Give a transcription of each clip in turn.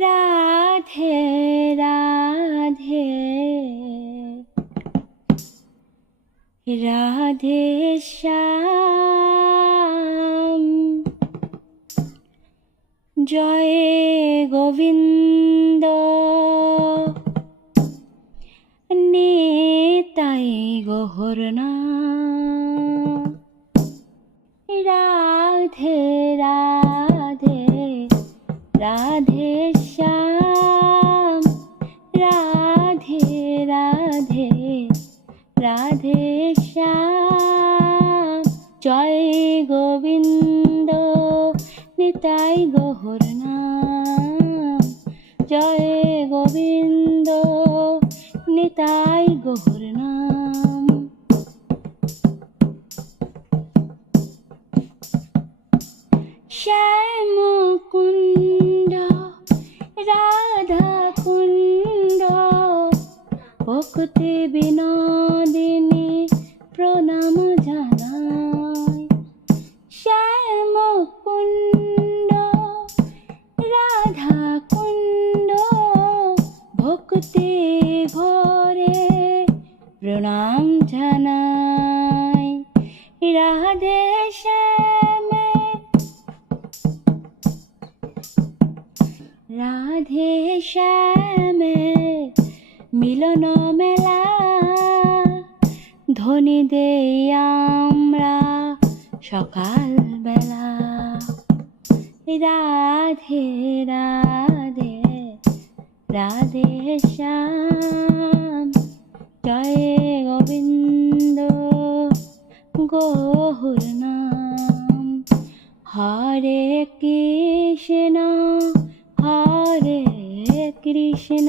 রাধে রাধে। রাধে শ্যাম। জয় গোবিন্দ। নিতাই গহরনা রাধে রাধে রাধে রাধে শ্যাম জয় গোবিন্দ নিতাই গহর নাম। জয় গোবিন্দ নিতাই গহর নাম। ভক্তি বিনোদিনী প্রণাম জানাই। শ্যাম কুণ্ড রাধা কুণ্ড ভক্তি ভরে প্রণাম জানাই। রাধে শ্যামে। রাধে শ্যামে। মিলন মেলা, ধ্বনি দেই আমরা সকাল বেলা রাধে রাধে রাধে শ্যাম। জয় গোবিন্দ গৌর নাম। হরে কৃষ্ণ হরে কৃষ্ণ।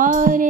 হরে হরে হরে